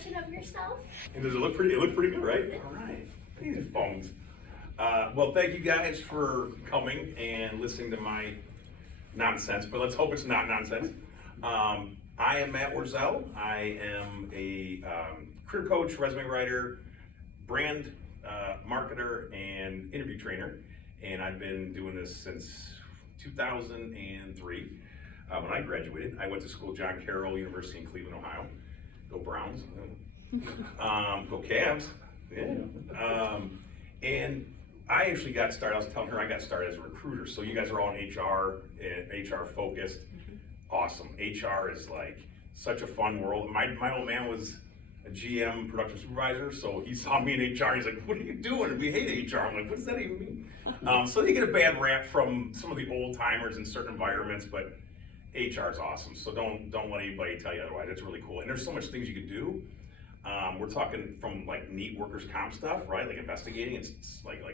introduction of yourself. And does it look pretty? It looked pretty good, right? All right. These phones. Well, thank you guys for coming and listening to my nonsense, but let's hope it's not nonsense. I am Matt Warzel. I am a career coach, resume writer, brand marketer, and interview trainer. And I've been doing this since 2003. When I graduated, I went to school, John Carroll University in Cleveland, Ohio. Go Browns. Go Cavs. Yeah. And I actually got started, I was telling her I got started as a recruiter. So you guys are all in HR and HR focused. Awesome. HR is like such a fun world. My old man was a GM production supervisor, so he saw me in HR. He's like, "What are you doing? We hate HR." I'm like, "What does that even mean?" So they get a bad rap from some of the old timers in certain environments, but HR is awesome. So don't let anybody tell you otherwise. It's really cool, and there's so much things you can do. We're talking from like neat workers' comp stuff, right? Like investigating. It's like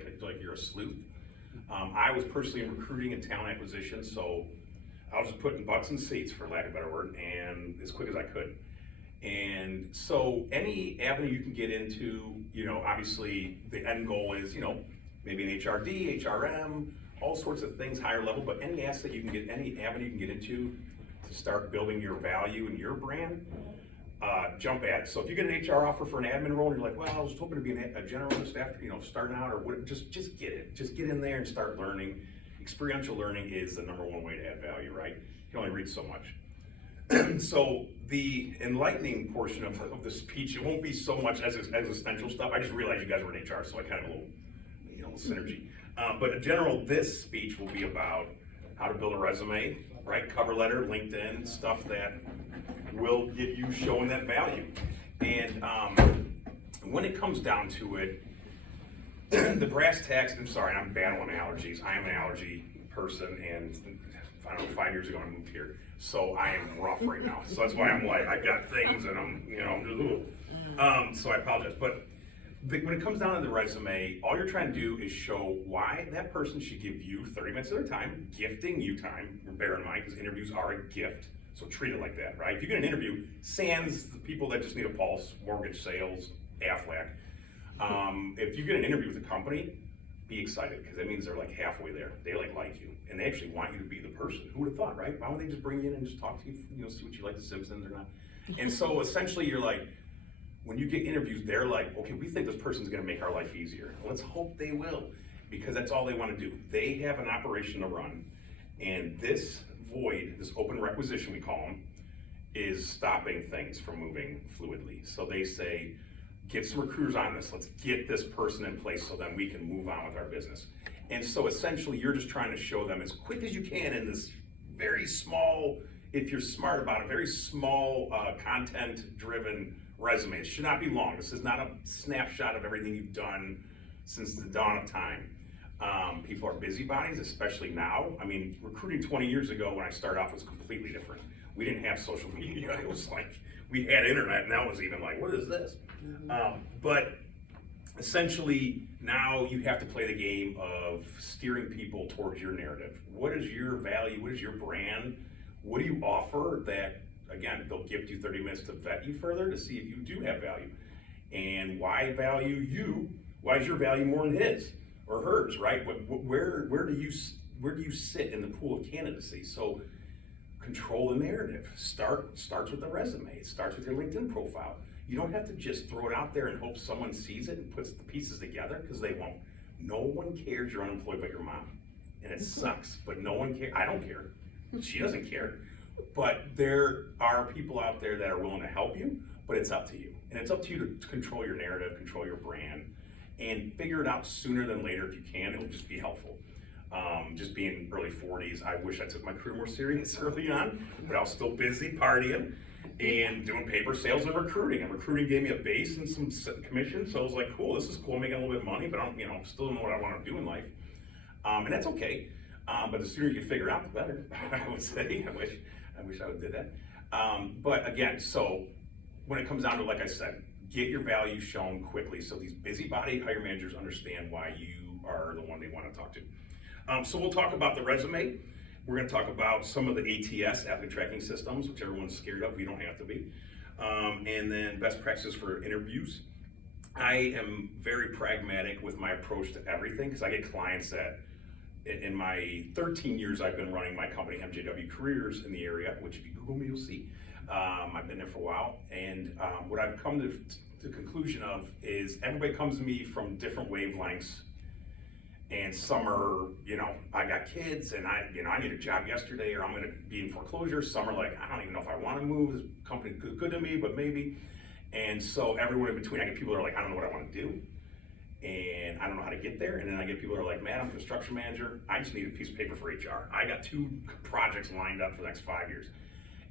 you're a sleuth. I was personally in recruiting and talent acquisition, so I was just putting butts in seats, for lack of a better word, and as quick as I could. And so any avenue you can get into, obviously the end goal is, maybe an HRD, HRM, all sorts of things, higher level, but any asset you can get, any avenue you can get into to start building your value and your brand, jump at it. So if you get an HR offer for an admin role and you're like, well, I was hoping to be a generalist after, starting out, or what, just get it. Just get in there and start learning. Experiential learning is the #1 way to add value, right? You can only read so much. So the enlightening portion of the speech, it won't be so much as existential stuff. I just realized you guys were in HR, so I kind of a little synergy. But in general, this speech will be about how to build a resume, right? Cover letter, LinkedIn, stuff that will get you showing that value. And when it comes down to it, the brass tacks, I'm sorry, I'm battling allergies. I am an allergy person, and I don't know, 5 years ago I moved here. So I am rough right now. So that's why I'm like, I got things and I'm just, so I apologize. But when it comes down to the resume, all you're trying to do is show why that person should give you 30 minutes of their time, gifting you time, bear in mind, because interviews are a gift. So treat it like that, right? If you get an interview, sans the people that just need a pulse, mortgage sales, Aflac. If you get an interview with a company, be excited, because that means they're like halfway there. They like you, and they actually want you to be the person. Who would have thought, right? Why don't they just bring you in and just talk to you, see what you like, The Simpsons or not? And so essentially you're like, when you get interviews, they're like, okay, we think this person's gonna make our life easier. Let's hope they will, because that's all they wanna do. They have an operation to run, and this void, this open requisition we call them, is stopping things from moving fluidly. So they say, get some recruiters on this. Let's get this person in place so then we can move on with our business. And so essentially you're just trying to show them as quick as you can in this very small, if you're smart about it, very small content-driven resume. It should not be long. This is not a snapshot of everything you've done since the dawn of time. People are busybodies, especially now. I mean, recruiting 20 years ago when I started off was completely different. We didn't have social media. It was like, we had internet, and that was even like, what is this? But essentially, now you have to play the game of steering people towards your narrative. What is your value? What is your brand? What do you offer that, again, they'll give you 30 minutes to vet you further to see if you do have value. And why value you? Why is your value more than his or hers, right? Where do you sit in the pool of candidacy? So control the narrative. Starts with the resume. It starts with your LinkedIn profile. You don't have to just throw it out there and hope someone sees it and puts the pieces together, because they won't. No one cares you're unemployed but your mom. And it sucks, but no one cares. I don't care. She doesn't care. But there are people out there that are willing to help you, but it's up to you. And it's up to you to control your narrative, control your brand, and figure it out sooner than later if you can. It'll just be helpful. Just being early 40s, I wish I took my career more serious early on, but I was still busy partying and doing paper sales and recruiting. And recruiting gave me a base and some commission, so I was like, cool, this is cool, I'm making a little bit of money, but I don't, still don't know what I want to do in life. And that's okay. But the sooner you figure it out, the better, I would say. I wish I would did that. But again, so when it comes down to, like I said, get your value shown quickly so these busybody hire managers understand why you are the one they want to talk to. So we'll talk about the resume. We're going to talk about some of the ATS, applicant tracking systems, which everyone's scared of. We don't have to be. And then best practices for interviews. I am very pragmatic with my approach to everything because I get clients that in my 13 years I've been running my company, MJW Careers, in the area, which if you Google me, you'll see. I've been there for a while, and what I've come to the conclusion of is everybody comes to me from different wavelengths, and some are, I got kids, and I need a job yesterday, or I'm gonna be in foreclosure. Some are like, I don't even know if I wanna move, this company is good to me, but maybe. And so everyone in between, I get people that are like, I don't know what I wanna do, and I don't know how to get there. And then I get people that are like, man, I'm a construction manager, I just need a piece of paper for HR. I got 2 projects lined up for the next 5 years.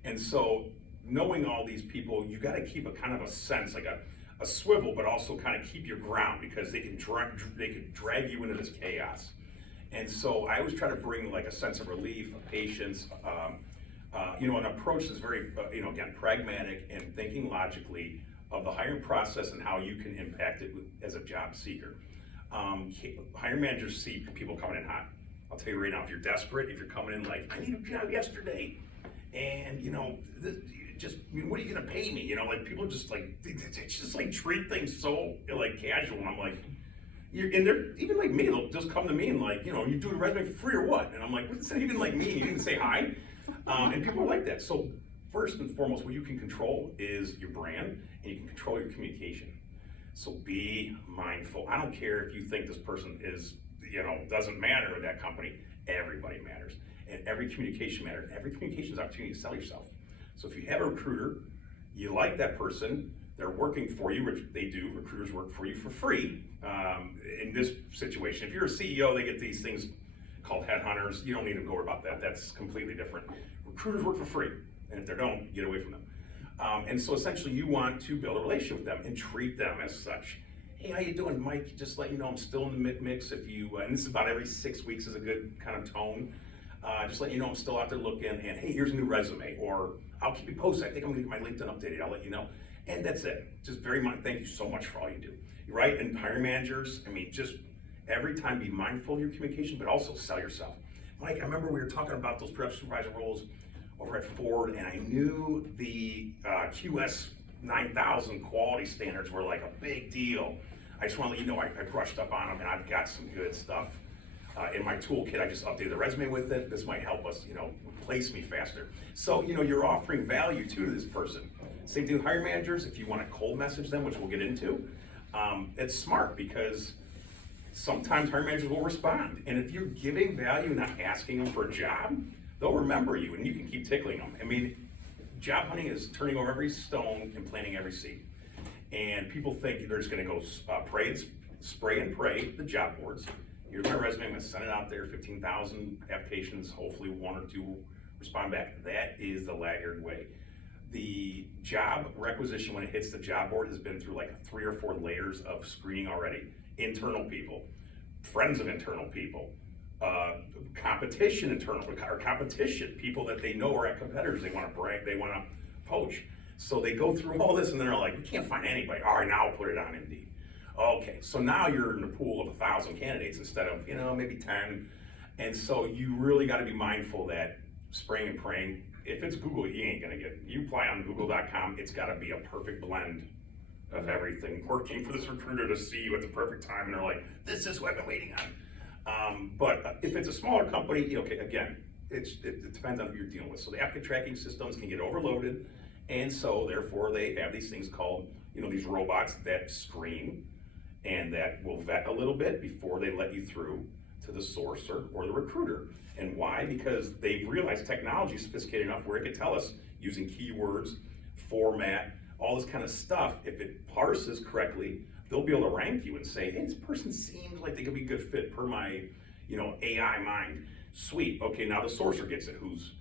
And so knowing all these people, you gotta keep a kind of a sense, like a swivel, but also kind of keep your ground, because they can drag you into this chaos. And so I always try to bring like a sense of relief, of patience, an approach that's very, again, pragmatic and thinking logically of the hiring process and how you can impact it as a job seeker. Hiring managers see people coming in hot. I'll tell you right now, if you're desperate, if you're coming in like, I need a job yesterday, and what are you gonna pay me? Like people just like, they just like treat things so like casual, and I'm like, and they're even like me, they'll just come to me and like, you do a resume for free or what? And I'm like, what's that even like mean? You didn't say hi? And people are like that. So first and foremost, what you can control is your brand, and you can control your communication. So be mindful. I don't care if you think this person is, doesn't matter in that company. Everybody matters, and every communication matters. Every communication is an opportunity to sell yourself. So if you have a recruiter, you like that person, they're working for you, which they do. Recruiters work for you for free. In this situation, if you're a CEO, they get these things called headhunters. You don't need to go worry about that. That's completely different. Recruiters work for free, and if they don't, get away from them. And so essentially you want to build a relationship with them and treat them as such. Hey, how you doing, Mike? Just let you know I'm still in the mix. If you, and this is about every 6 weeks is a good kind of tone. Just let you know I'm still out there looking, and hey, here's a new resume, or I'll keep you posted. I think I'm gonna get my LinkedIn updated. I'll let you know. And that's it. Just very much, thank you so much for all you do. Right? And hiring managers, just every time be mindful of your communication, but also sell yourself. Mike, I remember we were talking about those production supervisor roles over at Ford, and I knew the QS 9000 quality standards were like a big deal. I just want to let you know I brushed up on them, and I've got some good stuff in my toolkit. I just updated the resume with it. This might help us, place me faster. So, you're offering value to this person. Same thing with hiring managers. If you want to cold message them, which we'll get into, it's smart, because sometimes hiring managers will respond. And if you're giving value, not asking them for a job, they'll remember you, and you can keep tickling them. Job hunting is turning over every stone and planting every seed. And people think they're just gonna go spray and pray the job boards. Here's my resume, I'm gonna send it out there, 15,000 applications, hopefully 1 or 2 respond back. That is the laggard way. The job requisition, when it hits the job board, has been through like 3 or 4 layers of screening already. Internal people, friends of internal people, competition people that they know are at competitors. They want to brag, they want to poach. So they go through all this, and then they're like, we can't find anybody. All right, now I'll put it on Indeed. Okay, so now you're in a pool of 1,000 candidates instead of, maybe 10. And so you really got to be mindful that spraying and praying, if it's Google, you ain't gonna get, you apply on google.com, it's gotta be a perfect blend of everything working for this recruiter to see you at the perfect time, and they're like, this is what I've been waiting on. But if it's a smaller company, okay, again, it depends on who you're dealing with. So the applicant tracking systems can get overloaded, and so therefore they have these things called, these robots that screen and that will vet a little bit before they let you through to the sourcer or the recruiter. And why? Because they've realized technology is sophisticated enough where it can tell us, using keywords, format, all this kind of stuff, if it parses correctly, they'll be able to rank you and say, hey, this person seems like they could be a good fit per my, AI mind. Sweet, okay, now the sourcer gets it, who's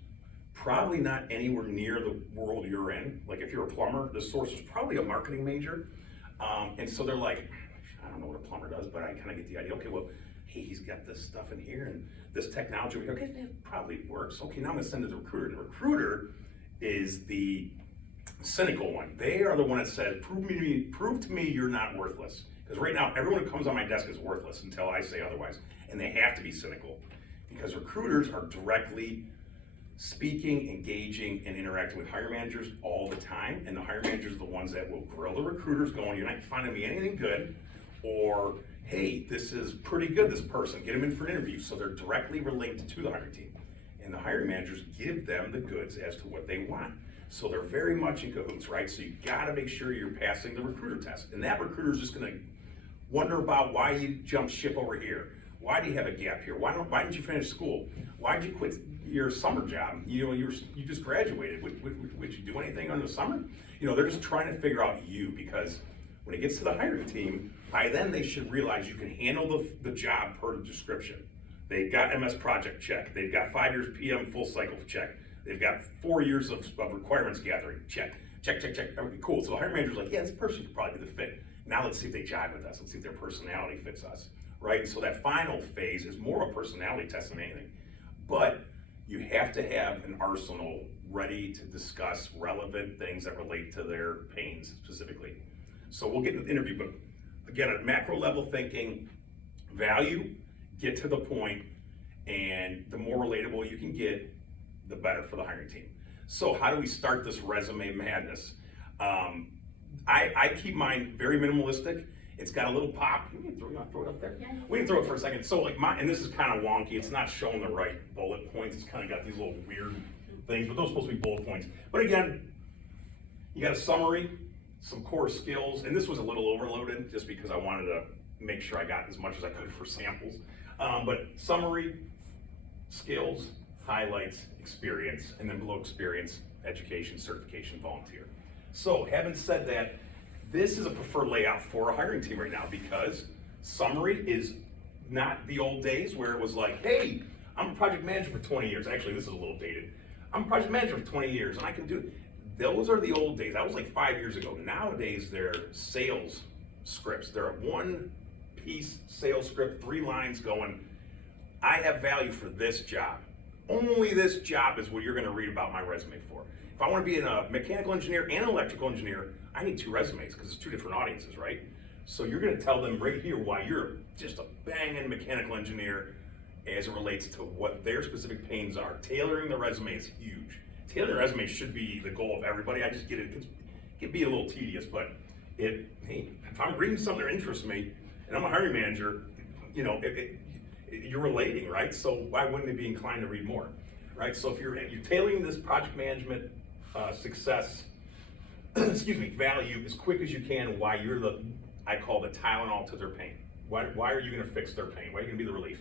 probably not anywhere near the world you're in. Like if you're a plumber, the sourcer's probably a marketing major. And so they're like, I don't know what a plumber does, but I kind of get the idea. Okay, well, hey, he's got this stuff in here and this technology over here. Okay, that probably works. Okay, now I'm gonna send it to the recruiter. And the recruiter is the cynical one. They are the one that said, prove to me you're not worthless. Because right now, everyone who comes on my desk is worthless until I say otherwise. And they have to be cynical, because recruiters are directly speaking, engaging, and interacting with hiring managers all the time. And the hiring managers are the ones that will grill the recruiters going, you're not finding me anything good, or hey, this is pretty good, this person, get them in for an interview. So they're directly related to the hiring team. And the hiring managers give them the goods as to what they want. So they're very much in cahoots, right? So you gotta make sure you're passing the recruiter test. And that recruiter's just gonna wonder about why you jumped ship over here. Why do you have a gap here? Why didn't you finish school? Why did you quit your summer job? You just graduated. Would you do anything on the summer? They're just trying to figure out you, because when it gets to the hiring team, by then they should realize you can handle the job per the description. They've got MS project, check. They've got 5 years PM full cycle, check. They've got 4 years of requirements gathering, check. Check. Okay, cool. So the hiring manager's like, yeah, this person could probably be the fit. Now let's see if they jive with us. Let's see if their personality fits us, right? So that final phase is more of a personality test than anything. But you have to have an arsenal ready to discuss relevant things that relate to their pains specifically. So we'll get into the interview, but again, at macro level thinking, value, get to the point, and the more relatable you can get, the better for the hiring team. So how do we start this resume madness? I keep mine very minimalistic. It's got a little pop. You can throw it up there? Yeah. We can throw it for a second. So like and this is kind of wonky. It's not showing the right bullet points. It's kind of got these little weird things, but those are supposed to be bullet points. But again, you got a summary, some core skills, and this was a little overloaded just because I wanted to make sure I got as much as I could for samples. But summary, skills, highlights, experience, and then below experience, education, certification, volunteer. So having said that, this is a preferred layout for a hiring team right now, because summary is not the old days where it was like, hey, I'm a project manager for 20 years. Actually, this is a little dated. I'm a project manager for 20 years and I can do, those are the old days. That was like 5 years ago. Nowadays, they're sales scripts. They're a one-piece sales script, 3 lines going, I have value for this job. Only this job is what you're gonna read about my resume for. If I wanna be a mechanical engineer and an electrical engineer, I need 2 resumes because it's 2 different audiences, right? So you're gonna tell them right here why you're just a banging mechanical engineer as it relates to what their specific pains are. Tailoring the resume is huge. Tailoring the resume should be the goal of everybody. I just get it, it can be a little tedious, but hey, if I'm reading something that interests me and I'm a hiring manager, you're relating, right? So why wouldn't they be inclined to read more, right? So if you're tailoring this project management success, value as quick as you can, why you're I call the Tylenol to their pain. Why are you gonna fix their pain? Why are you gonna be the relief?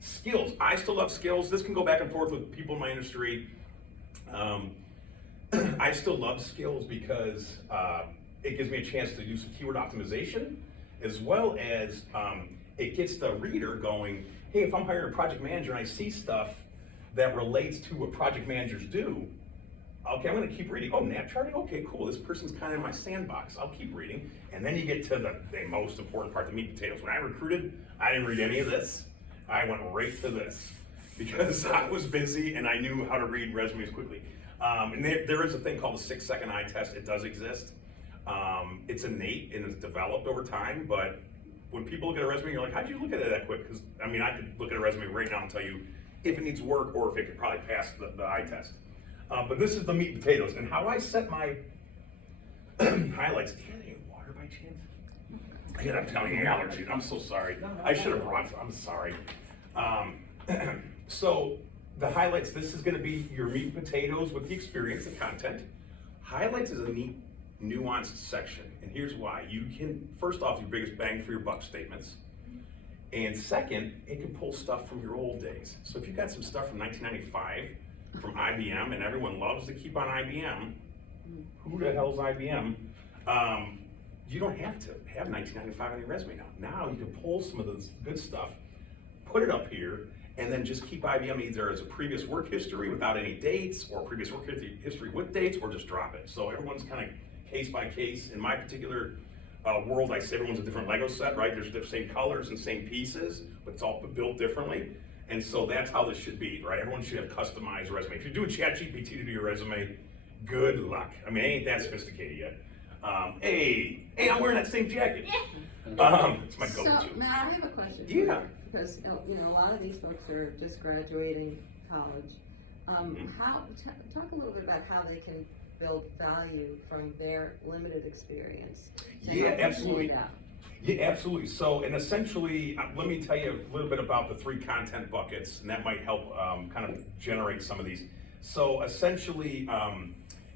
Skills, I still love skills. This can go back and forth with people in my industry. I still love skills because it gives me a chance to do some keyword optimization, as well as it gets the reader going, hey, if I'm hiring a project manager and I see stuff that relates to what project managers do, okay, I'm gonna keep reading. Oh, nat charting, okay, cool. This person's kind of in my sandbox. I'll keep reading. And then you get to the most important part, the meat and potatoes. When I recruited, I didn't read any of this. I went right to this because I was busy and I knew how to read resumes quickly. And there is a thing called the 6-second eye test. It does exist. It's innate and it's developed over time, but when people look at a resume, you're like, how'd you look at it that quick? Because I could look at a resume right now and tell you if it needs work or if it could probably pass the eye test. But this is the meat and potatoes. And how I set my highlights. Do you have any water by chance? Again, I'm telling you, allergies. I'm so sorry. I should have brought some. I'm sorry. So the highlights, this is going to be your meat and potatoes with the experience, the content. Highlights is a neat, nuanced section. And here's why. You can, first off, your biggest bang for your buck statements. And second, it can pull stuff from your old days. So if you got some stuff from 1995 from IBM, and everyone loves to keep on IBM, who the hell's IBM? You don't have to have 1995 on your resume now. Now you can pull some of this good stuff, put it up here, and then just keep IBM either as a previous work history without any dates, or previous work history with dates, or just drop it. So everyone's kind of case by case. In my particular world, I say everyone's a different Lego set, right? There's the same colors and same pieces, but it's all built differently. And so that's how this should be, right? Everyone should have customized resume. If you're doing ChatGPT to do your resume, good luck. I mean, it ain't that sophisticated yet. Hey, I'm wearing that same jacket. It's my go-to. So, now I have a question. Yeah. Because, a lot of these folks are just graduating college. Talk a little bit about how they can build value from their limited experience. Yeah, absolutely. Yeah, absolutely. So, and essentially, let me tell you a little bit about the 3 content buckets, and that might help kind of generate some of these. So, essentially,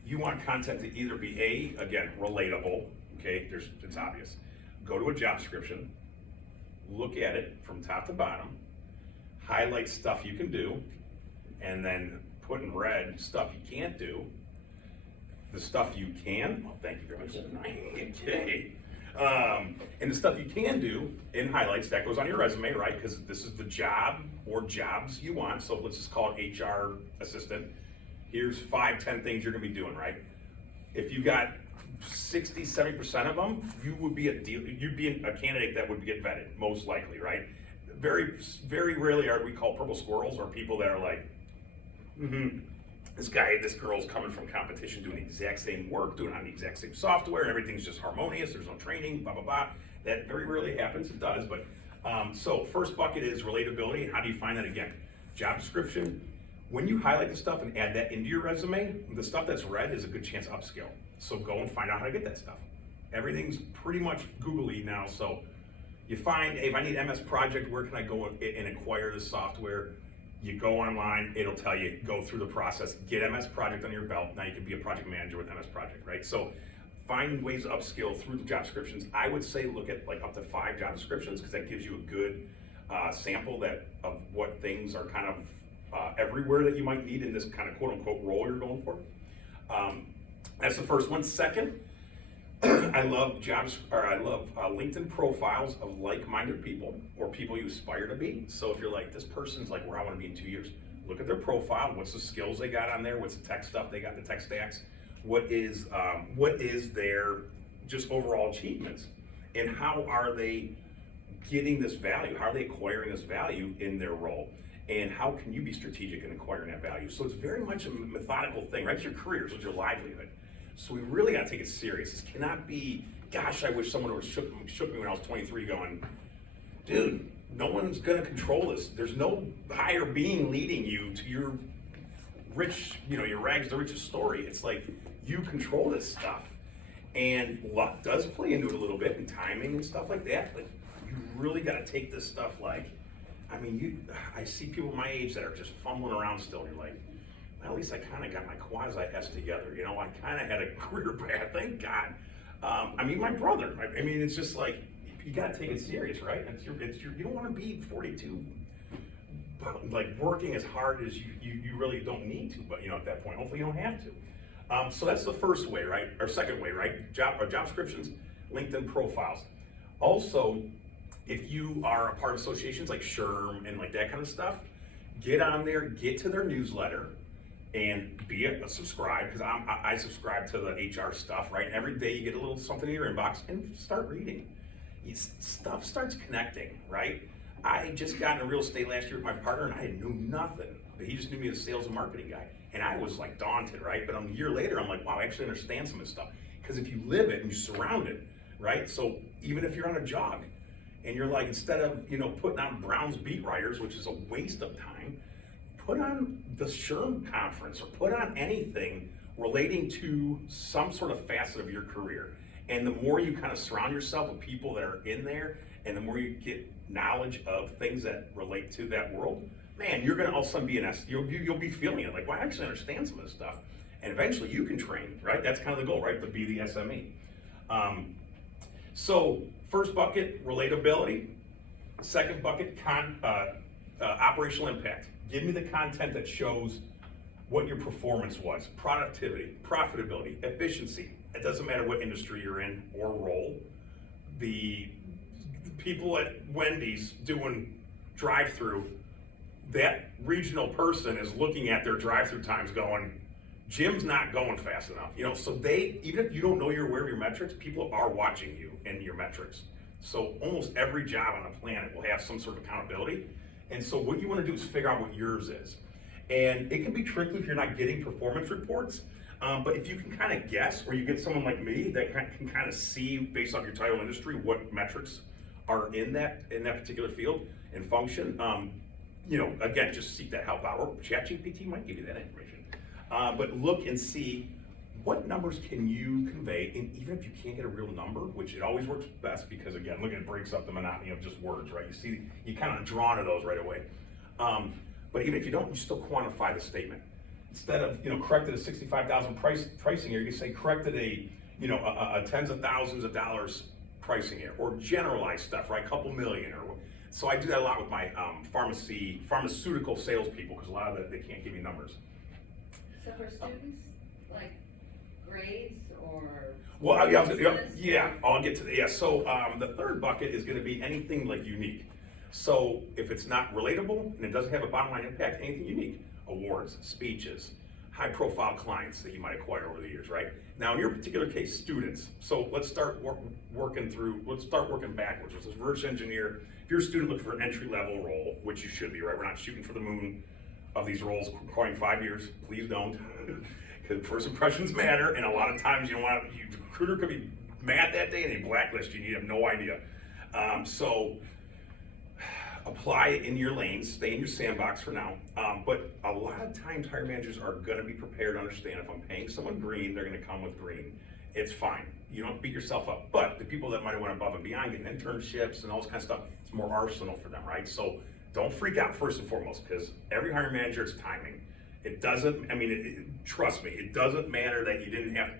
you want content to either be again, relatable. Okay, it's obvious. Go to a job description, look at it from top to bottom, highlight stuff you can do, and then put in red stuff you can't do. The stuff you can, well, thank you very much. Okay. And the stuff you can do in highlights, that goes on your resume, right? Because this is the job or jobs you want. So let's just call it HR assistant. Here's 5, 10 things you're gonna be doing, right? If you got 60, 70% of them, you'd be a candidate that would get vetted, most likely, right? Very, very rarely are we called purple squirrels, or people that are like, this girl's coming from competition doing the exact same work, doing on the exact same software, and everything's just harmonious, there's no training, blah, blah, blah. That very rarely happens, it does, but, so first bucket is relatability. How do you find that again? Job description. When you highlight the stuff and add that into your resume, the stuff that's red is a good chance to upskill. So go and find out how to get that stuff. Everything's pretty much Googly now, so you find, hey, if I need MS Project, where can I go and acquire this software? You go online, it'll tell you, go through the process, get MS Project under your belt. Now you can be a project manager with MS Project, right? So find ways to upskill through the job descriptions. I would say look at like up to 5 job descriptions, because that gives you a good sample of what things are kind of everywhere that you might need in this kind of quote unquote role you're going for. That's the first one. Second, I love LinkedIn profiles of like-minded people or people you aspire to be. So if you're like, this person's like where I want to be in 2 years, look at their profile. What's the skills they got on there? What's the tech stuff they got, the tech stacks? What is their just overall achievements? And how are they getting this value? How are they acquiring this value in their role? And how can you be strategic in acquiring that value? So it's very much a methodical thing, right? It's your career, so it's your livelihood. So we really gotta take it serious. This cannot be, gosh, I wish someone would have shook me when I was 23 going, dude, no one's gonna control this. There's no higher being leading you to your rich, your rags to riches story. It's like, you control this stuff. And luck does play into it a little bit, and timing and stuff like that, but you really gotta take this stuff like, I see people my age that are just fumbling around still, and you're like, well, at least I kind of got my quasi-S together, I kind of had a career path, thank God. My brother, it's just like, you gotta take it serious, right? You don't wanna be 42, like working as hard as you really don't need to, but at that point, hopefully you don't have to. So that's the first way, right? Or second way, right? Job descriptions, LinkedIn profiles. Also, if you are a part of associations like SHRM and like that kind of stuff, get on there, get to their newsletter, and be a subscribe, because I subscribe to the HR stuff, right? And every day you get a little something in your inbox and start reading. Stuff starts connecting, right? I just got into real estate last year with my partner, and I knew nothing. But he just knew me as a sales and marketing guy. And I was like daunted, right? But a year later, I'm like, wow, I actually understand some of this stuff. Because if you live it and you surround it, right? So even if you're on a jog, and you're like, instead of putting on Brown's beat writers, which is a waste of time, put on the SHRM conference or put on anything relating to some sort of facet of your career. And the more you kind of surround yourself with people that are in there, and the more you get knowledge of things that relate to that world, man, you're gonna all of a sudden be you'll be feeling it, like, well, I actually understand some of this stuff. And eventually you can train, right? That's kind of the goal, right? To be the SME. So first bucket, relatability. Second bucket, operational impact. Give me the content that shows what your performance was, productivity, profitability, efficiency. It doesn't matter what industry you're in or role. The people at Wendy's doing drive-through, that regional person is looking at their drive-through times going, Jim's not going fast enough. So even if you don't know you're aware of your metrics, people are watching you and your metrics. So almost every job on the planet will have some sort of accountability. And so what you want to do is figure out what yours is. And it can be tricky if you're not getting performance reports, but if you can kind of guess, or you get someone like me that can kind of see based off your title industry what metrics are in that particular field and function, again, just seek that help out. Or ChatGPT might give you that information. But look and see what numbers can you convey, and even if you can't get a real number, which it always works best because, again, look, it breaks up the monotony of just words, right? You kind of drawn to those right away. But even if you don't, you still quantify the statement. Instead of, corrected a 65,000 pricing here, you can say corrected a tens of thousands of dollars pricing here, or generalized stuff, right? Couple million, so I do that a lot with my pharmaceutical salespeople, because a lot of that, they can't give me numbers. So for students, like grades or? Well, I'll get to that. Yeah, so the third bucket is gonna be anything like unique. So if it's not relatable and it doesn't have a bottom line impact, anything unique, awards, speeches, high profile clients that you might acquire over the years, right? Now in your particular case, students. So let's start working backwards. As a reverse engineer, if you're a student looking for an entry level role, which you should be, right? We're not shooting for the moon of these roles requiring 5 years. Please don't, because first impressions matter, and a lot of times the recruiter could be mad that day and they blacklist you and you have no idea. So apply it in your lanes, stay in your sandbox for now. But a lot of times hiring managers are gonna be prepared to understand if I'm paying someone green, they're gonna come with green. It's fine. You don't beat yourself up. But the people that might have went above and beyond, getting internships and all this kind of stuff, it's more arsenal for them, right? So don't freak out first and foremost, because every hiring manager is timing. It doesn't, trust me, it doesn't matter that you didn't have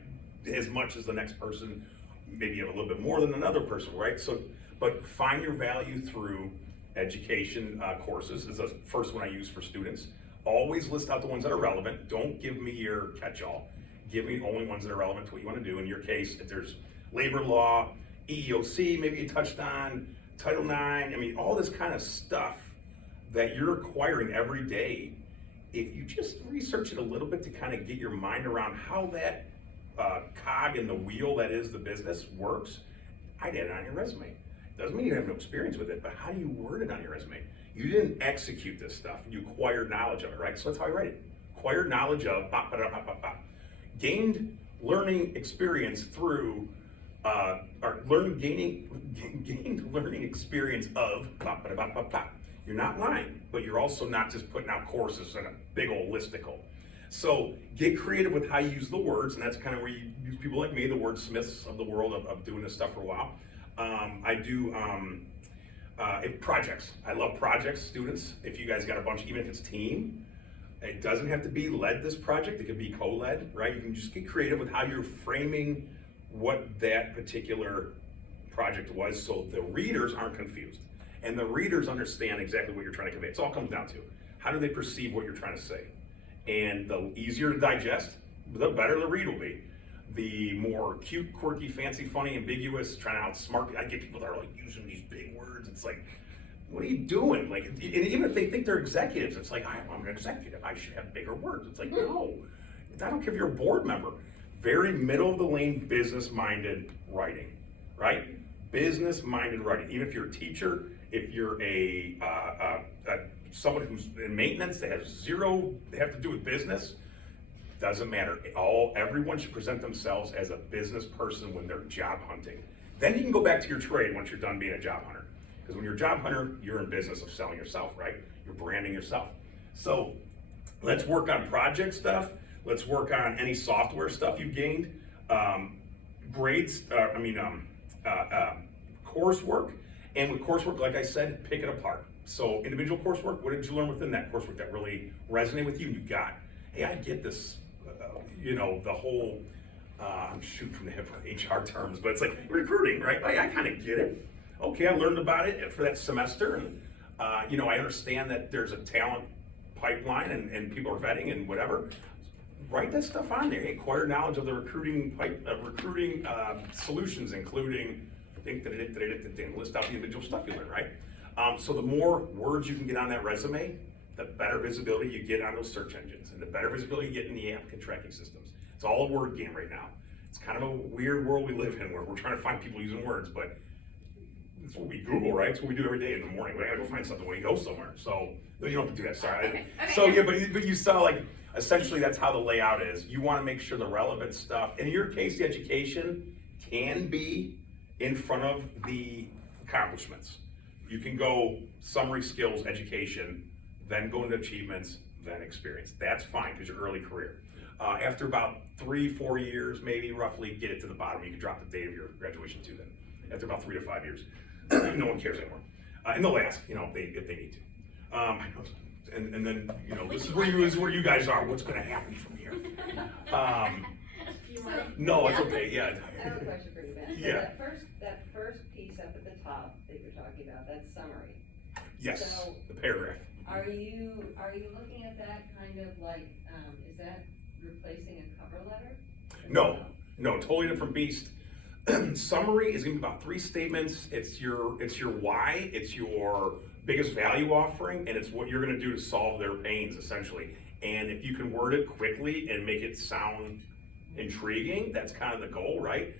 as much as the next person, maybe you have a little bit more than another person, right? So, but find your value through education courses is the first one I use for students. Always list out the ones that are relevant. Don't give me your catch-all. Give me only ones that are relevant to what you want to do. In your case, if there's labor law, EEOC, maybe you touched on, Title IX, all this kind of stuff that you're acquiring every day. If you just research it a little bit to kind of get your mind around how that cog in the wheel that is the business works, I'd add it on your resume. Doesn't mean you have no experience with it, but how do you word it on your resume? You didn't execute this stuff, you acquired knowledge of it, right? So that's how I write it. Acquired knowledge of, gained learning experience through, gained learning experience of, You're not lying, but you're also not just putting out courses in a big old listicle. So get creative with how you use the words, and that's kind of where you use people like me, the wordsmiths of the world of doing this stuff for a while. I do projects. I love projects, students. If you guys got a bunch, even if it's team, it doesn't have to be led this project. It could be co-led, right? You can just get creative with how you're framing what that particular project was, so the readers aren't confused. And the readers understand exactly what you're trying to convey. It all comes down to, how do they perceive what you're trying to say? And the easier to digest, the better the read will be. The more cute, quirky, fancy, funny, ambiguous, trying to outsmart, I get people that are like using these big words. It's like, what are you doing? Like, and even if they think they're executives, it's like, I'm an executive, I should have bigger words. It's like, no, I don't care if you're a board member. Very middle of the lane, business-minded writing, right? Business-minded writing. Even if you're a teacher, if you're someone who's in maintenance that has they have to do with business, doesn't matter. Everyone should present themselves as a business person when they're job hunting. Then you can go back to your trade once you're done being a job hunter. Because when you're a job hunter, you're in business of selling yourself, right? You're branding yourself. So let's work on project stuff. Let's work on any software stuff you've gained. Coursework. And with coursework, like I said, pick it apart. So individual coursework, what did you learn within that coursework that really resonated with you and you got? Hey, I get this, the whole, I'm shooting from the hip on HR terms, but it's like recruiting, right? I kind of get it. Okay, I learned about it for that semester, and I understand that there's a talent pipeline and people are vetting and whatever. Write that stuff on there. Acquire knowledge of the recruiting solutions, including list out the individual stuff you learn, right? So the more words you can get on that resume, the better visibility you get on those search engines, and the better visibility you get in the applicant tracking systems. It's all a word game right now. It's kind of a weird world we live in where we're trying to find people using words, but it's what we Google, right? It's what we do every day in the morning. We gotta go find something when you go somewhere. So no, you don't have to do that. Sorry. Okay. So yeah, but you saw, like, essentially that's how the layout is. You want to make sure the relevant stuff, in your case, the education can be in front of the accomplishments. You can go summary skills, education, then go into achievements, then experience. That's fine because you're early career. After about 3-4 years, maybe roughly, get it to the bottom. You can drop the date of your graduation too then. After about 3 to 5 years, no one cares anymore. And they'll ask, if they need to. And then, this is where you guys are. What's going to happen from here? No, it's okay. Yeah. I have a question for you, Ben. So Yeah. that first piece up at the top that you're talking about, that's summary. Yes. So, the paragraph. Are you looking at that kind of like, is that replacing a cover letter? No, totally different beast. Summary is going to be about 3 statements. It's your why, it's your biggest value offering, and it's what you're going to do to solve their pains, essentially. And if you can word it quickly and make it sound intriguing, that's kind of the goal, right?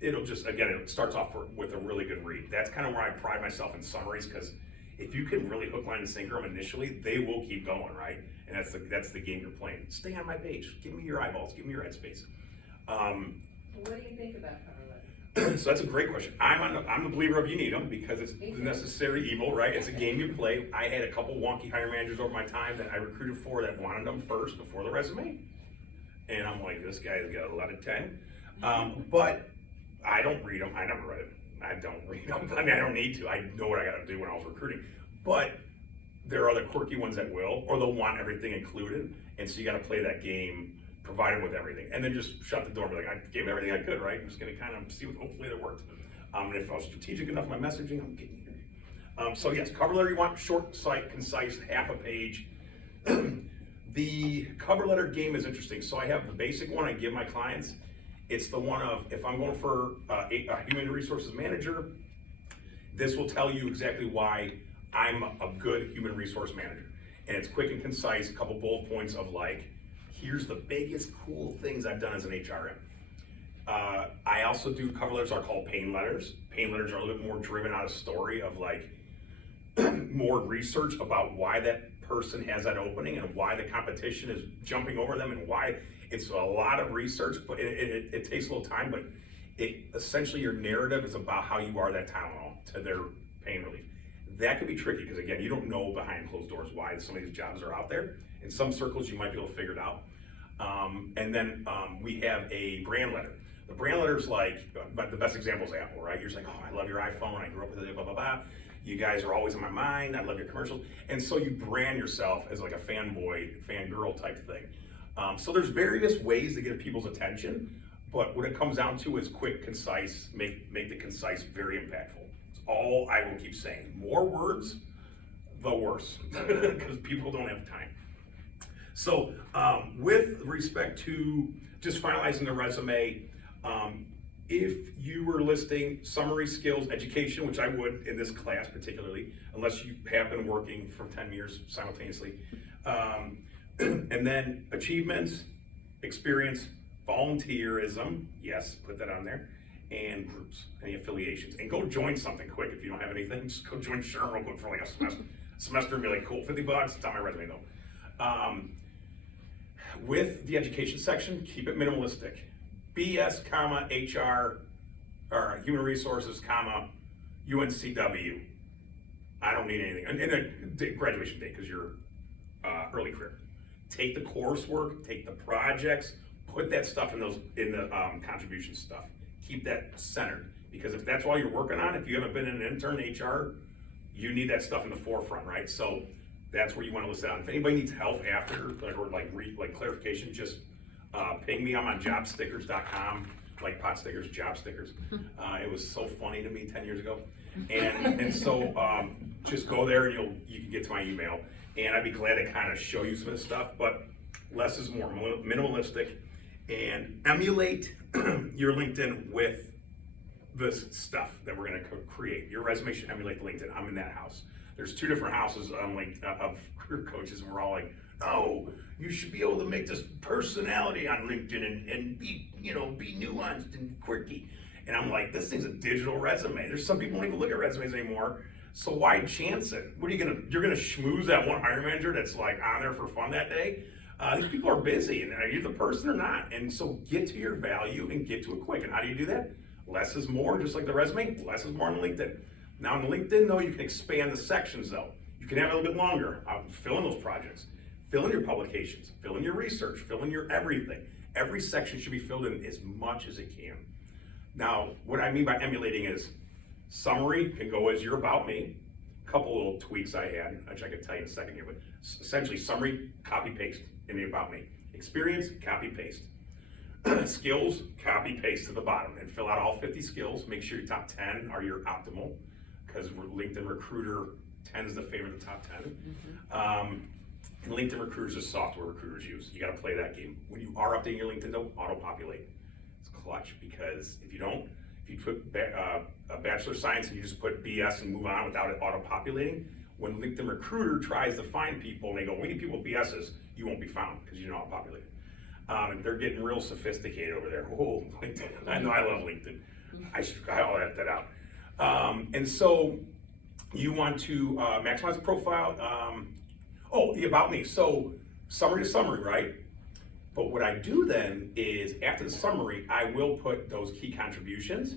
It starts off with a really good read. That's kind of where I pride myself in summaries, because if you can really hook, line, and sinker them initially, they will keep going, right? And that's the game you're playing. Stay on my page. Give me your eyeballs. Give me your headspace. What do you think about cover letters? So that's a great question. I'm the believer of you need them because it's the necessary evil, right? It's a game you play. I had a couple wonky hire managers over my time that I recruited for that wanted them first before the resume. And I'm like, this guy's got a lot of time. But I don't read them. I never read it. I don't read them. I mean, I don't need to. I know what I got to do when I was recruiting. But there are other quirky ones that will, or they'll want everything included. And so you got to play that game, provide them with everything. And then just shut the door and be like, I gave everything I could, right? I'm just going to kind of see what, hopefully that worked. And if I was strategic enough in my messaging, I'm getting it. So yes, cover letter you want, short, concise, half a page. The cover letter game is interesting. So I have the basic one I give my clients. It's the one of, if I'm going for a human resources manager, this will tell you exactly why I'm a good human resource manager. And it's quick and concise, a couple bullet points of like, here's the biggest cool things I've done as an HRM. I also do cover letters are called pain letters. Pain letters are a little bit more driven out of story of like more research about why that person has that opening and why the competition is jumping over them and why it's a lot of research, but it takes a little time, but essentially your narrative is about how you are that Tylenol to their pain relief. That could be tricky because again, you don't know behind closed doors why some of these jobs are out there. In some circles, you might be able to figure it out. And then we have a brand letter. The brand letter is like, but the best example is Apple, right? You're just like, oh, I love your iPhone. I grew up with it, blah, blah, blah. You guys are always in my mind. I love your commercials. And so you brand yourself as like a fanboy, fangirl type thing. So there's various ways to get people's attention, but what it comes down to is quick, concise, make the concise very impactful. It's all I will keep saying. More words, the worse, because people don't have time. So with respect to just finalizing the resume, if you were listing summary skills, education, which I would in this class particularly, unless you have been working for 10 years simultaneously, and then achievements, experience, volunteerism, yes, put that on there, and groups, any affiliations. And go join something quick if you don't have anything. Just go join SHRM real quick for like a semester and be like, cool, $50, it's on my resume though. With the education section, keep it minimalistic. BS, comma, HR, or human resources, comma, UNCW. I don't need anything. And a graduation date because you're early career. Take the coursework, take the projects, put that stuff in the contribution stuff. Keep that centered because if that's all you're working on, if you haven't been an intern HR, you need that stuff in the forefront, right? So that's where you want to list it out. If anybody needs help after, like clarification, just ping me. I'm on jobstickers.com, like pot stickers, job stickers. It was so funny to me 10 years ago. And so just go there and you can get to my email. And I'd be glad to kind of show you some of this stuff, but less is more, minimalistic, and emulate your LinkedIn with this stuff that we're going to create. Your resume should emulate LinkedIn. I'm in that house. There's 2 different houses of career coaches, and we're all like, no, you should be able to make this personality on LinkedIn and be nuanced and quirky. And I'm like, this thing's a digital resume. There's some people don't even look at resumes anymore. So why chance it? What are you're gonna schmooze that one hiring manager that's like on there for fun that day? These people are busy, and are you the person or not? And so get to your value and get to it quick. And how do you do that? Less is more, just like the resume, less is more on LinkedIn. Now on LinkedIn though, you can expand the sections though. You can have it a little bit longer. Fill in those projects. Fill in your publications. Fill in your research. Fill in your everything. Every section should be filled in as much as it can. Now, what I mean by emulating is summary can go as your about me. A couple little tweaks I had, which I can tell you in a second here, but essentially summary, copy paste in the about me. Experience, copy paste. Skills, copy paste to the bottom and fill out all 50 skills. Make sure your top 10 are your optimal, because LinkedIn Recruiter tends to favor the top 10. And LinkedIn Recruiter is a software recruiters use. You got to play that game. When you are updating your LinkedIn, don't auto-populate. It's clutch, because if you don't, if you put a Bachelor of Science and you just put BS and move on without it auto-populating, when LinkedIn Recruiter tries to find people and they go, we need people with BSs, you won't be found because you don't auto-populate. And they're getting real sophisticated over there. Oh, LinkedIn. I know, I love LinkedIn. I'll edit that out. And so you want to maximize the profile. The about me. So summary to summary, right? But what I do then is after the summary, I will put those key contributions,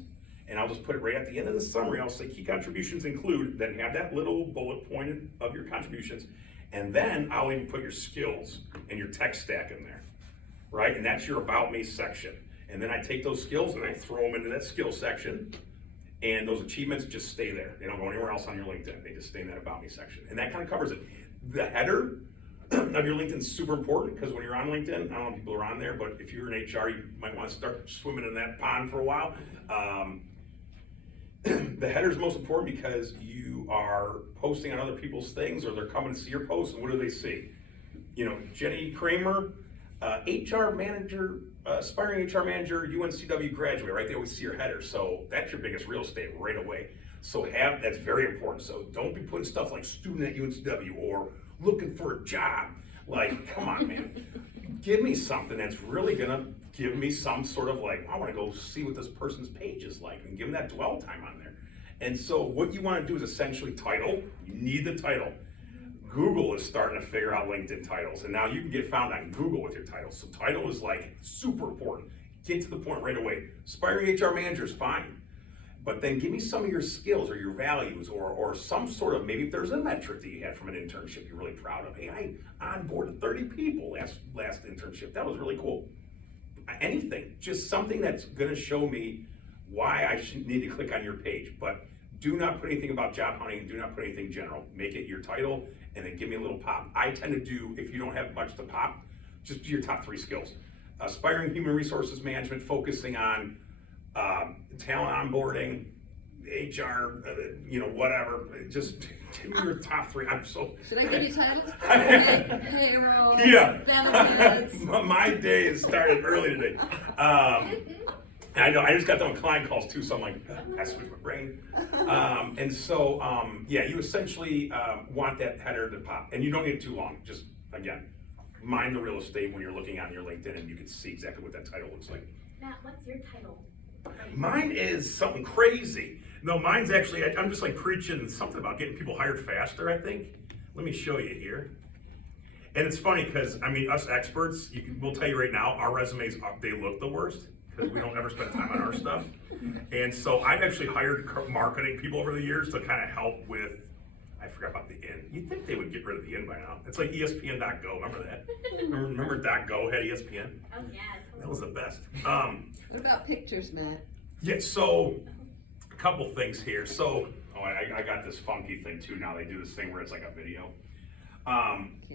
and I'll just put it right at the end of the summary. I'll say key contributions include, then have that little bullet point of your contributions, and then I'll even put your skills and your tech stack in there, right? And that's your about me section. And then I take those skills and I throw them into that skill section, and those achievements just stay there. They don't go anywhere else on your LinkedIn. They just stay in that about me section. And that kind of covers it. The header of your LinkedIn is super important, because when you're on LinkedIn, I don't know if people are on there, but if you're in HR, you might want to start swimming in that pond for a while. The header is most important because you are posting on other people's things, or they're coming to see your posts, and what do they see? You know, Jenny Kramer, HR manager, aspiring HR manager, UNCW graduate, right? They always see your header, so that's your biggest real estate right away. So that's very important. So don't be putting stuff like student at UNCW or looking for a job. Like, come on, man. Give me something that's really gonna give me some sort of like, I wanna go see what this person's page is like, and give them that dwell time on there. And so what you wanna do is essentially title. You need the title. Google is starting to figure out LinkedIn titles, and now you can get found on Google with your title. So title is like super important. Get to the point right away. Aspiring HR manager is fine, but then give me some of your skills or your values, or some sort of, maybe if there's a metric that you had from an internship you're really proud of. Hey, I onboarded 30 people last internship. That was really cool. Anything, just something that's gonna show me why I should need to click on your page. But do not put anything about job hunting, and do not put anything general. Make it your title, and then give me a little pop. I tend to do, if you don't have much to pop, just do your top 3 skills. Aspiring human resources management, focusing on talent onboarding, HR, whatever. Just give me your top 3. Should I give you titles? Payroll, yeah. benefits. My day has started early today. I know, I just got done with client calls too, so I'm like, I switched my brain. You essentially want that header to pop, and you don't need it too long. Just, again, mind the real estate when you're looking on your LinkedIn, and you can see exactly what that title looks like. Matt, what's your title? Mine is something crazy. No, mine's actually, I'm just like preaching something about getting people hired faster, I think. Let me show you here. And it's funny because, I mean, us experts, we'll tell you right now, our resumes, they look the worst because we don't ever spend time on our stuff. And so I've actually hired marketing people over the years to kind of help with, I forgot about the in. You'd think they would get rid of the in by now. It's like ESPN.go, remember that? Remember .go had ESPN? Oh yeah. That was the best. What about pictures, Matt? Yeah, so a couple things here. So, I got this funky thing too now. They do this thing where it's like a video.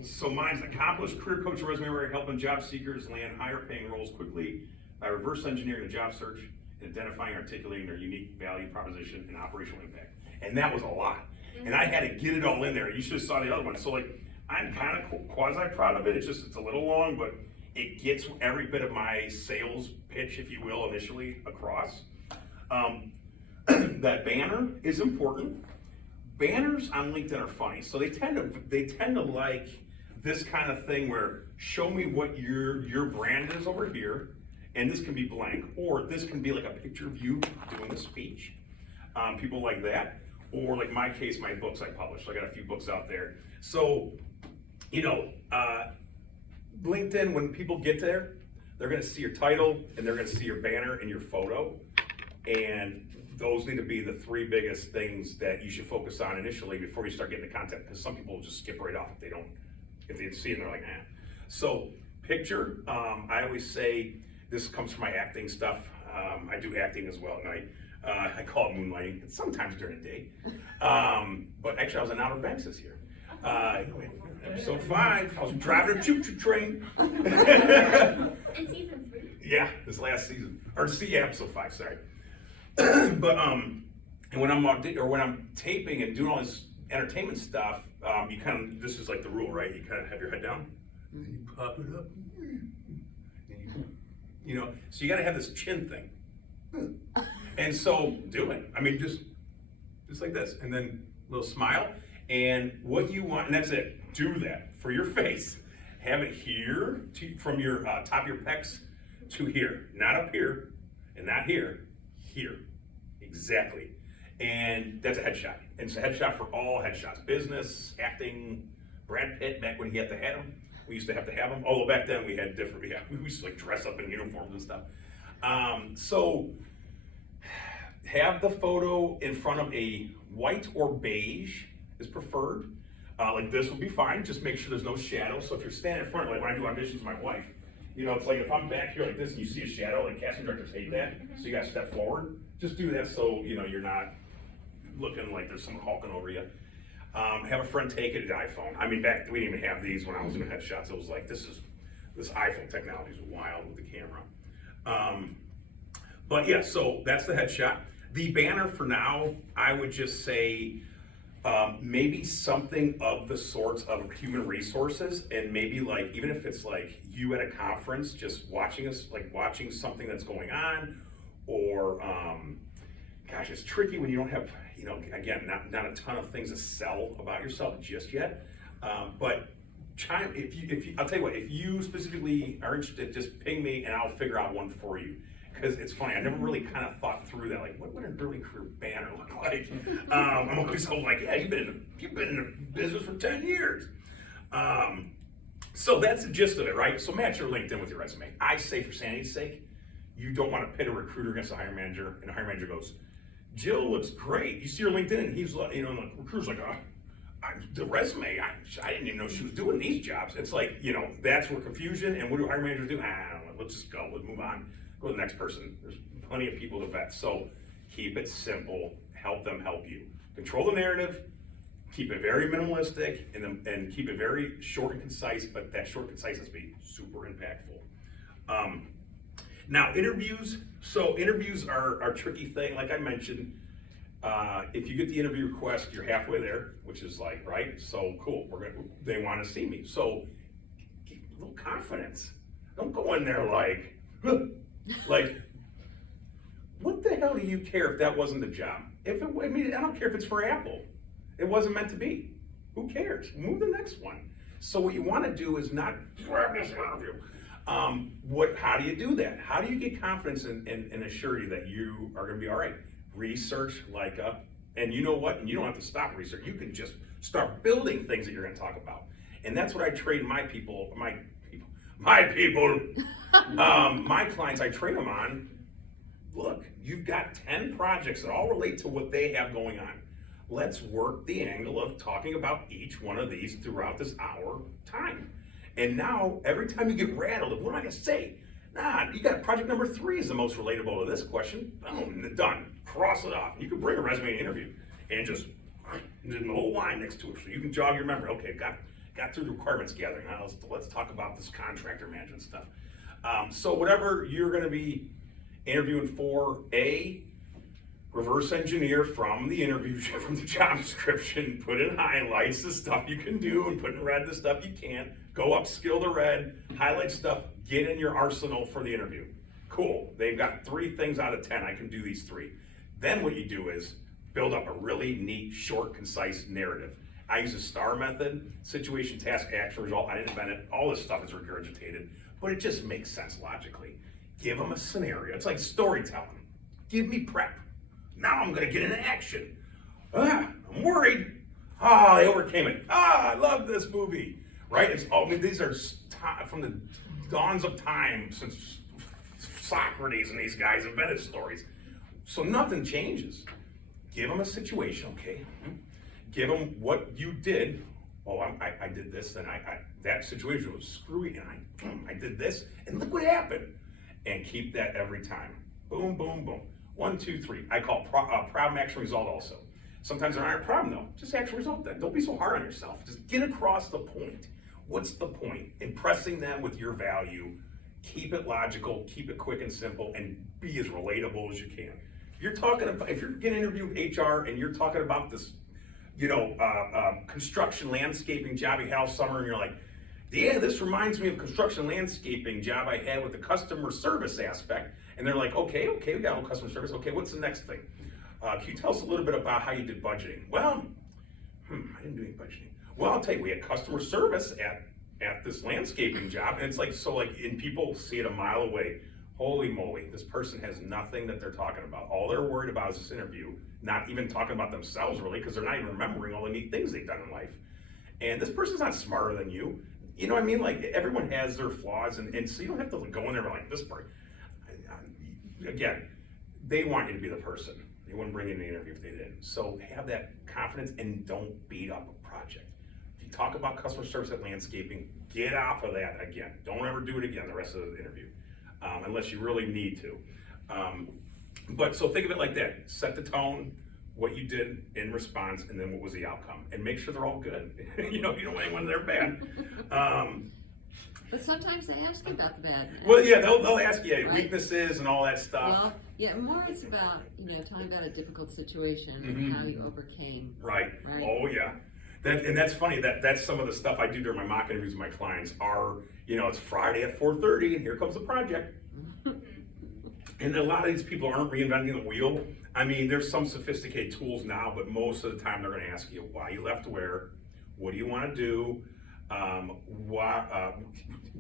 So mine's accomplished career coach resume where helping job seekers land higher paying roles quickly by reverse engineering a job search and identifying and articulating their unique value proposition and operational impact. And that was a lot. And I had to get it all in there. You should have saw the other one. So like, I'm kind of quasi proud of it. It's a little long, but it gets every bit of my sales pitch, if you will, initially across. That banner is important. Banners on LinkedIn are funny. So they tend to like this kind of thing where show me what your brand is over here, and this can be blank, or this can be like a picture of you doing a speech. People like that. Or like my case, my books I publish. So I got a few books out there. So, LinkedIn, when people get there, they're gonna see your title and they're gonna see your banner and your photo. And those need to be the 3 biggest things that you should focus on initially before you start getting the content, because some people will just skip right off if they see it and they're like, eh. So picture, I always say, this comes from my acting stuff. I do acting as well at night. I call it moonlighting. It's sometimes during the day. But actually I was in Outer Banks this year. Episode 5, I was driving a choo-choo train. In season 3? Yeah, this last season. Or episode 5, sorry. But and when I'm taping and doing all this entertainment stuff, you kind of, this is like the rule, right? You kind of have your head down, and you pop it up, and you know, so you got to have this chin thing. And so do it. I mean, just like this, and then a little smile, and what you want, and that's it. Do that for your face. Have it here from your top of your pecs to here, not up here, and not here. Here, exactly. And that's a headshot. And it's a headshot for all headshots. Business, acting, Brad Pitt, back when he had to have them. We used to have them. Although back then we had different, we used to like dress up in uniforms and stuff. So have the photo in front of a white or beige is preferred. Like this would be fine. Just make sure there's no shadow. So if you're standing in front, like when I do auditions with my wife, you know, it's like if I'm back here like this and you see a shadow, like casting directors hate that, so you gotta step forward. Just do that so, you know, you're not looking like there's someone hulking over you. Have a friend take it, an iPhone. I mean, back, we didn't even have these when I was doing headshots. It was like, this iPhone technology is wild with the camera. But yeah, so that's the headshot. The banner for now, I would just say, maybe something of the sorts of human resources, and maybe like, even if it's like you at a conference, just watching something that's going on, or gosh, it's tricky when you don't have, you know, again, not a ton of things to sell about yourself just yet, but if you, I'll tell you what, if you specifically are interested, just ping me and I'll figure out one for you. Because it's funny, I never really kind of thought through that. Like, what would an early career banner look like? I'm always like, yeah, you've been in the business for 10 years. So that's the gist of it, right? So match your LinkedIn with your resume. I say, for sanity's sake, you don't want to pit a recruiter against a hiring manager, and the hiring manager goes, Jill looks great. You see her LinkedIn, and he's like, you know, the recruiter's like, the resume, I didn't even know she was doing these jobs. It's like, you know, that's where confusion, and what do hiring managers do? I don't know, let's just go, let's move on. Go to the next person. There's plenty of people to vet. So keep it simple, help them help you. Control the narrative, keep it very minimalistic, and keep it very short and concise, but that short conciseness be super impactful. Now interviews, so interviews are a tricky thing. Like I mentioned, if you get the interview request, you're halfway there, which is like, right? So cool, they want to see me. So keep a little confidence. Don't go in there like, what the hell do you care if that wasn't the job? I don't care if it's for Apple. It wasn't meant to be. Who cares? Move to the next one. So what you want to do is not grab this interview. How do you do that? How do you get confidence and assure you that you are going to be all right? Research and you know what? And you don't have to stop research. You can just start building things that you're going to talk about. And that's what I train my clients, I train them on. Look, you've got 10 projects that all relate to what they have going on. Let's work the angle of talking about each one of these throughout this hour time. And now, every time you get rattled, what am I gonna say? You got project number 3 is the most relatable to this question. Boom, done. Cross it off. You can bring a resume and interview and just the whole line next to it so you can jog your memory. Okay, got through the requirements gathering. Now let's talk about this contractor management stuff. So whatever you're going to be interviewing for, reverse engineer from the interview, from the job description, put in highlights, the stuff you can do, and put in red the stuff you can't. Go upskill the red, highlight stuff, get in your arsenal for the interview. Cool, they've got 3 things out of 10, I can do these 3. Then what you do is build up a really neat, short, concise narrative. I use a STAR method, situation, task, action, result. I didn't invent it. All this stuff is regurgitated, but it just makes sense logically. Give them a scenario. It's like storytelling. Give me prep. Now I'm gonna get into action. I'm worried. They overcame it. I love this movie. Right? These are from the dawns of time since Socrates and these guys invented stories. So nothing changes. Give them a situation, okay? Give them what you did. Oh, I did this, and that situation was screwy, and I did this, and look what happened. And keep that every time. Boom, boom, boom. 1, 2, 3. I call problem, action, result also. Sometimes there aren't a problem though. Just action, result then. Don't be so hard on yourself. Just get across the point. What's the point? Impressing them with your value. Keep it logical, keep it quick and simple, and be as relatable as you can. If you're getting interviewed with HR and you're talking about this, construction landscaping job you had all summer, and you're like, yeah, this reminds me of construction landscaping job I had with the customer service aspect. And they're like, okay, we got a little customer service. Okay, what's the next thing? Can you tell us a little bit about how you did budgeting? Well, I didn't do any budgeting. Well, I'll tell you, we had customer service at this landscaping job. And it's like, and people see it a mile away. Holy moly, this person has nothing that they're talking about. All they're worried about is this interview, not even talking about themselves really, because they're not even remembering all the neat things they've done in life. And this person's not smarter than you. You know what I mean? Like, everyone has their flaws, and so you don't have to go in there like this person. Again, they want you to be the person. They wouldn't bring you in the interview if they didn't. So have that confidence and don't beat up a project. If you talk about customer service at landscaping, get off of that again. Don't ever do it again the rest of the interview, unless you really need to. But so think of it like that. Set the tone, what you did in response, and then what was the outcome. And make sure they're all good. You don't want anyone they're bad. But sometimes they ask you about the bad. Well, yeah, they'll ask you Right. weaknesses and all that stuff. Well, yeah, more it's about, talking about a difficult situation and how you overcame. Right. Right. Oh, yeah. And that's funny. That's some of the stuff I do during my mock interviews with my clients are, it's Friday at 4:30 and here comes the project. And a lot of these people aren't reinventing the wheel. I mean, there's some sophisticated tools now, but most of the time they're going to ask you why you left where, what do you want to do,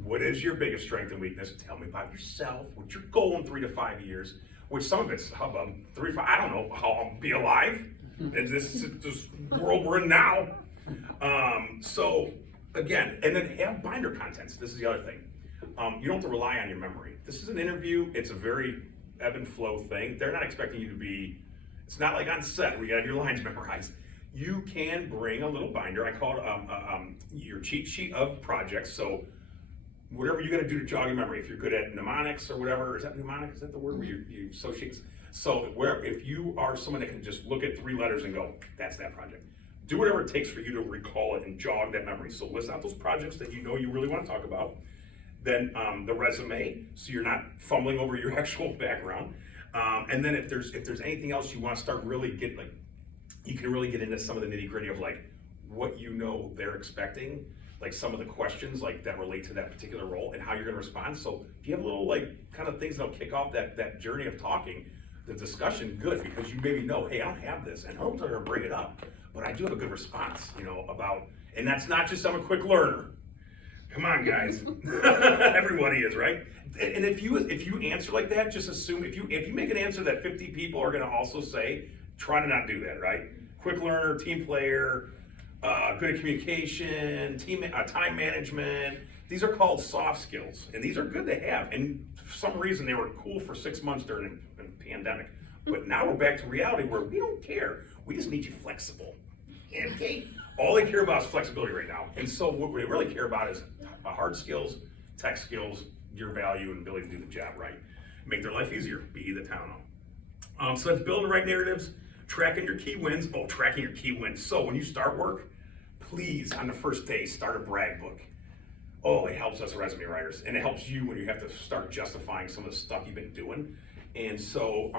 what is your biggest strength and weakness? Tell me about yourself. What's your goal in 3 to 5 years? Which some of it's 3 to 5. I don't know how I'll be alive in this world we're in now. So again, and then have binder contents. This is the other thing. You don't have to rely on your memory. This is an interview. It's a very ebb and flow thing. They're not expecting you to be. It's not like on set where you have your lines memorized. You can bring a little binder. I call it your cheat sheet of projects. So whatever you got to do to jog your memory. If you're good at mnemonics or whatever, is that mnemonic? Is that the word where you associate? So if you are someone that can just look at 3 letters and go, that's that project. Do whatever it takes for you to recall it and jog that memory. So list out those projects that you really want to talk about. Then the resume, so you're not fumbling over your actual background. And then if there's anything else you want to start really you can really get into some of the nitty gritty of what they're expecting, like some of the questions that relate to that particular role and how you're going to respond. So if you have little kind of things that'll kick off that journey of talking, the discussion, good, because you maybe know, hey, I don't have this, and I don't know how to bring it up, but I do have a good response, about, and that's not just I'm a quick learner. Come on, guys. Everybody is, right? And if you answer like that, just assume if you make an answer that 50 people are going to also say, try to not do that, right? Quick learner, team player, good at communication, time management. These are called soft skills, and these are good to have. And for some reason, they were cool for 6 months during the pandemic. But now we're back to reality where we don't care. We just need you flexible. Okay? All they care about is flexibility right now. And so what we really care about is hard skills, tech skills, your value, and ability to do the job right. Make their life easier. Be the town hall. So that's building the right narratives, tracking your key wins. Oh, tracking your key wins. So when you start work, please, on the first day, start a brag book. Oh, it helps us resume writers, and it helps you when you have to start justifying some of the stuff you've been doing. And so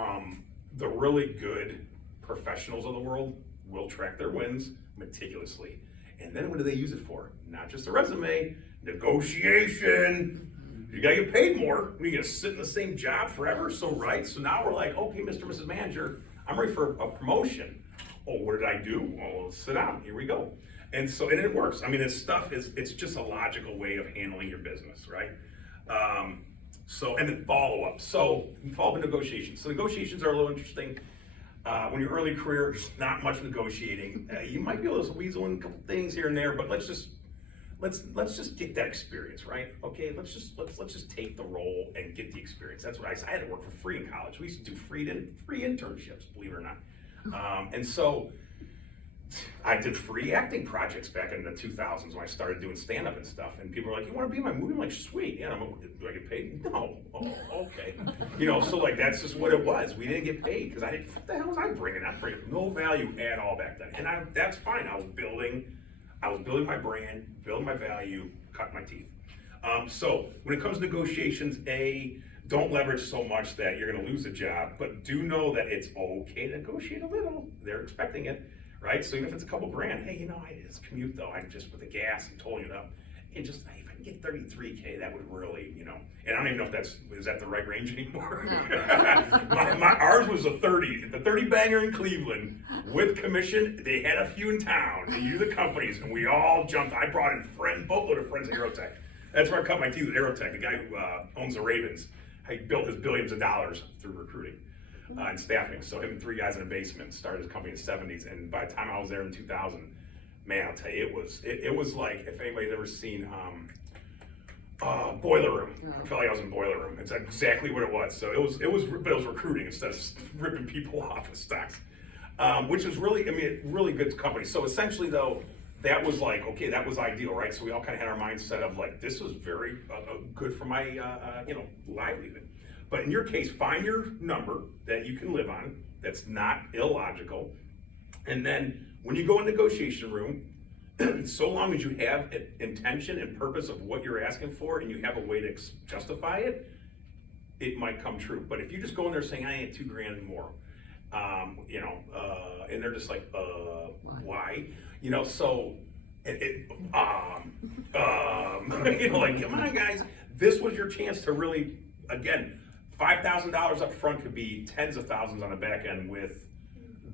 the really good professionals of the world will track their wins meticulously. And then what do they use it for? Not just a resume, negotiation. You gotta get paid more. We gonna sit in the same job forever. So now we're like, okay, Mr. and Mrs. Manager, I'm ready for a promotion. Oh, what did I do? Oh, let's sit down. Here we go. And it works. I mean, it's just a logical way of handling your business, right? And then follow up. So you follow up in negotiations. So negotiations are a little interesting. When you're early career, there's not much negotiating. You might be able to weasel in a couple things here and there, but let's let's just get that experience, right? Okay, let's just take the role and get the experience. That's what I had to work for free in college. We used to do free internships, believe it or not. And so I did free acting projects back in the 2000s when I started doing stand-up and stuff. And people were like, "You want to be in my movie?" I'm like, "Sweet." Yeah, I'm like, "Do I get paid?" No. Oh, okay. So like that's just what it was. We didn't get paid because what the hell was I bringing? I'm bringing no value at all back then. And that's fine. I was building my brand, building my value, cutting my teeth. So when it comes to negotiations, don't leverage so much that you're going to lose a job, but do know that it's okay to negotiate a little. They're expecting it, right? So even if it's a couple grand, hey, I just commute though. I'm just with the gas and tolling it up. And just, if I can get 33K, that would really, and I don't even know if is that the right range anymore? No. Ours was a 30, the 30 banger in Cleveland with commission. They had a few in town. They used the companies, and we all jumped. I brought in boatload of friends at Aerotech. That's where I cut my teeth at Aerotech, the guy who owns the Ravens. He built his billions of dollars through recruiting and staffing. So him and 3 guys in a basement started his company in the 70s. And by the time I was there in 2000, man, I'll tell you, it was like, if anybody's ever seen Boiler Room. I felt like I was in Boiler Room. It's exactly what it was. So it was recruiting instead of ripping people off of stocks, which was really, really good company. So essentially though, that was like, okay, that was ideal, right? So we all kind of had our mindset of like, this was very good for my, livelihood. But in your case, find your number that you can live on, that's not illogical. And then when you go in the negotiation room, so long as you have an intention and purpose of what you're asking for and you have a way to justify it, it might come true. But if you just go in there saying, I need $2,000 more, and they're just like, why? So, like, come on guys, this was your chance to really, again, $5,000 up front could be tens of thousands on the back end with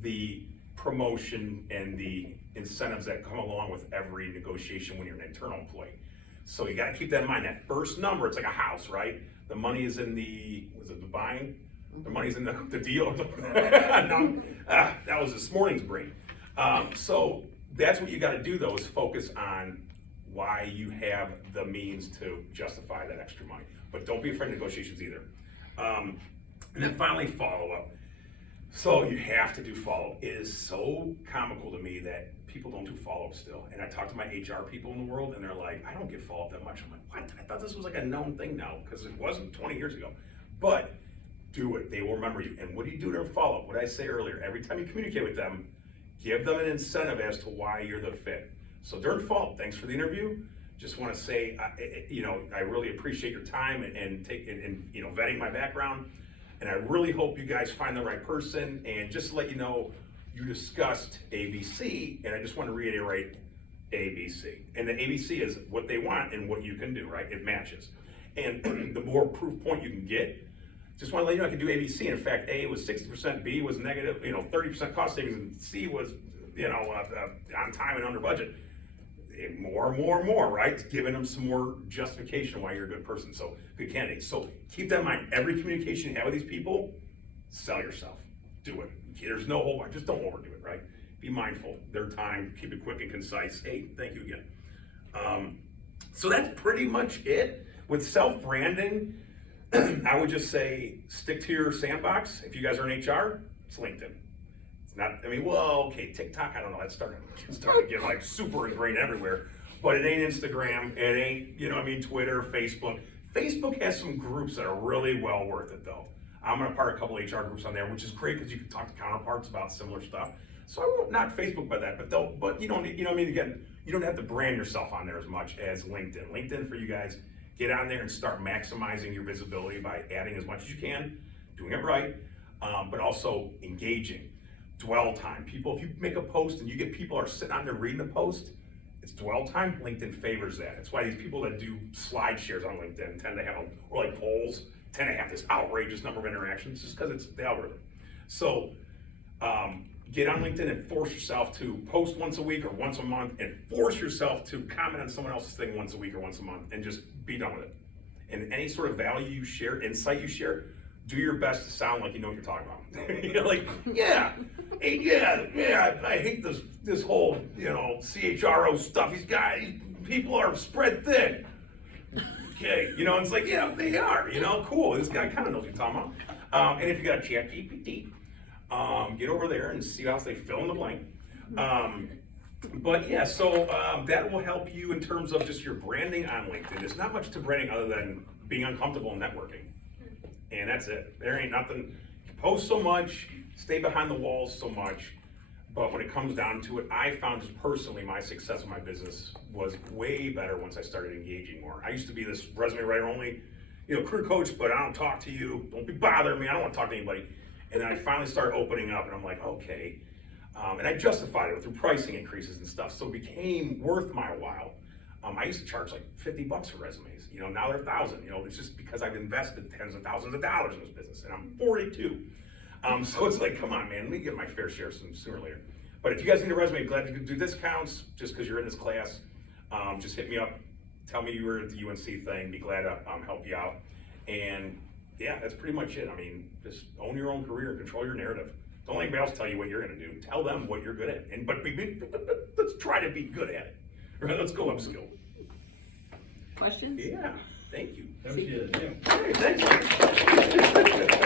the promotion and the incentives that come along with every negotiation when you're an internal employee. So you got to keep that in mind. That first number, it's like a house, right? The money is in the buying? The money's in the deal. No, that was this morning's brain. So that's what you got to do though, is focus on why you have the means to justify that extra money. But don't be afraid of negotiations either. And then finally, follow up. So you have to do follow-up. It is so comical to me that people don't do follow-up still. And I talk to my HR people in the world and they're like, I don't get follow-up that much. I'm like, what? I thought this was like a known thing now, because it wasn't 20 years ago. But do it, they will remember you. And what do you do during follow-up? What I say earlier, every time you communicate with them, give them an incentive as to why you're the fit. So during follow-up, thanks for the interview. Just want to say, I really appreciate your time and vetting my background. And I really hope you guys find the right person. And just to let you know, you discussed ABC, and I just want to reiterate ABC. And the ABC is what they want and what you can do, right? It matches. And the more proof point you can get, just want to let you know I can do ABC. In fact, A was 60%, B was negative, 30% cost savings, and C was, on time and under budget. More, right? Giving them some more justification why you're a good person. So, good candidate. So, keep that in mind. Every communication you have with these people, sell yourself. Do it. There's no hold back. Just don't overdo it, right? Be mindful. Their time. Keep it quick and concise. Hey, thank you again. So, that's pretty much it. With self-branding, I would just say stick to your sandbox. If you guys are in HR, it's LinkedIn. TikTok, I don't know, it's starting to get like super ingrained everywhere, but it ain't Instagram, it ain't, Twitter, Facebook. Facebook has some groups that are really well worth it though. I'm gonna part a couple HR groups on there, which is great because you can talk to counterparts about similar stuff. So I won't knock Facebook by that, but you don't need, again, you don't have to brand yourself on there as much as LinkedIn. LinkedIn for you guys, get on there and start maximizing your visibility by adding as much as you can, doing it right, but also engaging. Dwell time. People, if you make a post and you get people are sitting on there reading the post, it's dwell time. LinkedIn favors that. That's why these people that do slide shares on LinkedIn tend to have, or like polls, tend to have this outrageous number of interactions just because it's the algorithm. So get on LinkedIn and force yourself to post once a week or once a month, and force yourself to comment on someone else's thing once a week or once a month, and just be done with it. And any sort of value you share, insight you share, do your best to sound like you know what you're talking about. You're like, I hate this whole, CHRO stuff. He's people are spread thin. Okay, you know, it's like, yeah, they are, you know, cool. This guy kind of knows what you're talking about. And if you got a chat GPT, get over there and see how they fill in the blank. But yeah, so that will help you in terms of just your branding on LinkedIn. There's not much to branding other than being uncomfortable in networking. And that's it. There ain't nothing. You post so much, stay behind the walls so much. But when it comes down to it, I found just personally my success in my business was way better once I started engaging more. I used to be this resume writer only, you know, career coach, but I don't talk to you. Don't be bothering me. I don't want to talk to anybody. And then I finally started opening up and I'm like, okay. And I justified it through pricing increases and stuff. So it became worth my while. I used to charge like $50 for resumes. You know, now they're $1,000. You know, it's just because I've invested tens of thousands of dollars in this business and I'm 42. So it's like, come on, man, let me get my fair share sooner or later. But if you guys need a resume, glad to do discounts just because you're in this class. Just hit me up. Tell me you were at the UNC thing. Be glad to help you out. And yeah, that's pretty much it. I mean, just own your own career and control your narrative. Don't let anybody else tell you what you're going to do. Tell them what you're good at. And but let's try to be good at it. Right? Let's go upskill. Questions? Yeah. Thank you. That was good. Hey, thanks.